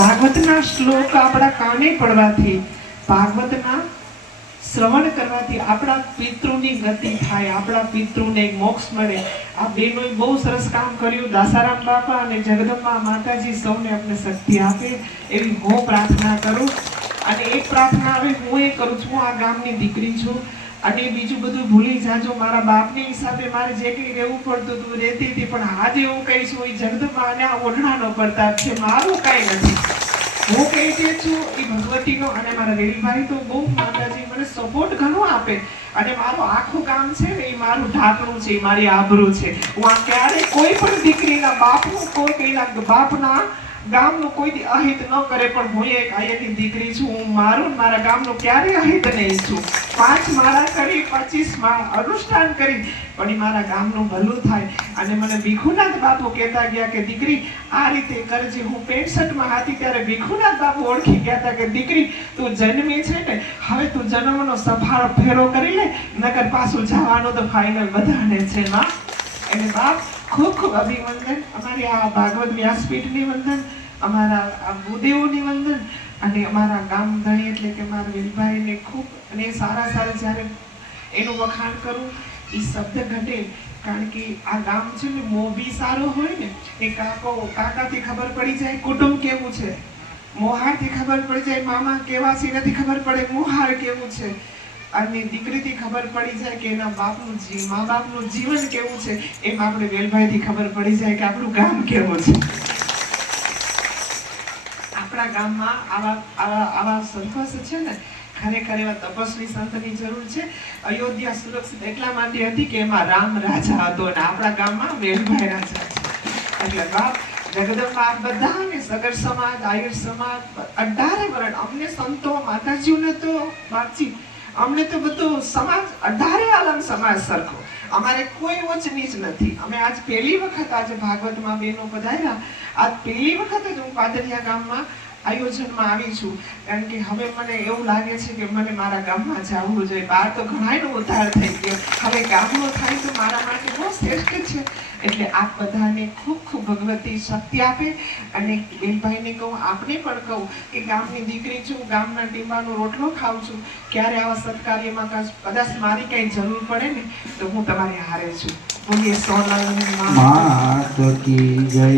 ભાગવતના શ્લોક આપણા કાને પડવાથી, ભાગવતના શ્રવણ કરવાથી આપણા પિતૃની ગતિ થાય, આપણા પિતૃને મોક્ષ મળે. આ બેનોએ બહુ સરસ કામ કર્યું. દાસારામ બાપા અને જગદંબા માતાજી સૌને આપણે શક્તિ આપે એવી હું પ્રાર્થના કરું. અને એક પ્રાર્થના હવે હું એ કરું છું, આ ગામની દીકરી છું અને બીજું બધું ભૂલી જાજો. મારા બાપની હિસાબે મારે જે કંઈ રહેવું પડતું હતું રહેતી હતી, પણ આજે હું કહીશું એ જગદંબા અને આ ઓઢણાનો પ્રતાપ છે, મારું કાંઈ નથી. હું કહીતી છું એ ભગવતીનો. અને મારા રેલભાઈ તો બહુ માતાજી મને સપોર્ટ ઘણો આપે. અને મારું આખું કામ છે ને એ મારું ઢાંકણું છે, મારી આબરૂ છે. હું આ ક્યારે કોઈ પણ દીકરીના બાપનું, કોઈ કોઈના બાપના ગામનું કોઈ અહિત ન કરે, પણ હું એક અહીંયાની દીકરી છું. હું મારું મારા ગામનું ક્યારેય અહિત નહીં છું. 5 માળા કરી, 25 અનુષ્ઠાન કરી, પણ મારા ગામનું ભલું થાય. અને મને ભીખુનાથ બાપુ કહેતા ગયા કે દીકરી આ રીતે કરજે. હું 65માં હતી ત્યારે ભીખુનાથ બાપુ ઓળખી ગયા હતા કે દીકરી તું જન્મી છે ને, હવે તું જન્મનો સફાળો ફેરો કરી લે, નકર પાછું જવાનું તો ફાઇનલ બધાને છે માં. એટલે બાપ ખૂબ ખૂબ અભિવંદન. અમારી આ ભાગવત વ્યાસપીઠની વંદન, અમારા આ ભૂદેવોની વંદન, અને અમારા ગામ ધણી એટલે કે મારા વેલભાઈને ખૂબ. અને સારા જ્યારે એનું વખાણ કરું એ શબ્દ ઘટે. કારણ કે આ ગામ છે ને મોભી સારો હોય ને એ કાકાથી ખબર પડી જાય કુટુંબ કેવું છે, મોહારથી ખબર પડી જાય મામા કેવા છે, એનાથી ખબર પડે મોહાર કેવું છે, અને દીકરીથી ખબર પડી જાય કે એના બાપનું મા બાપનું જીવન કેવું છે. એમ આપણે વેલભાઈથી ખબર પડી જાય કે આપણું ગામ કેવું છે. આપણા ગામમાં આવા સંતોષ છે ને, ખરેખર એવા તપસ્વી સંતની જરૂર છે. અયોધ્યા સુરક્ષિત એટલા માટે હતી કે એમાં રામ રાજા હતો અને આપણા ગામમાં વેલભાઈ રાજા છે. એટલે બાપ જગદંબા આપ બધાને, સગર સમાજ, આયર સમાજ, 18 વર્ણ, અમને સંતો માતાજીઓને તો બાપજી અમને તો બધું સમાજ 18 આલમ સમાજ સરખો. અમારે કોઈ ઓચ નીચ નથી. અમે આજ પહેલી વખત આજે ભાગવતમાં બેનો પધાર્યા. આજ પહેલી વખત જ હું પાદરિયા ગામમાં આયોજનમાં આવી છું. કારણ કે હવે મને એવું લાગે છે કે મને મારા ગામમાં જવું જોઈએ. બહાર તો ઘણાયનો ઉદ્ધાર થઈ ગયો, હવે ગામનો થાય તો મારા માટે બહુ શ્રેષ્ઠ છે. એટલે આપ બધાને ખૂબ ખૂબ ભગવતી શક્તિ આપે. અને બેનભાઈને કહું, આપને પણ કહું કે ગામની દીકરી છું, ગામના ટીંબાનો રોટલો ખાઉં છું. ક્યારે આવા સત્કાર્યમાં કદાચ મારી કંઈ જરૂર પડે ને તો હું તમારી હારે છું. બોલીએ સોનલ માત કી જય.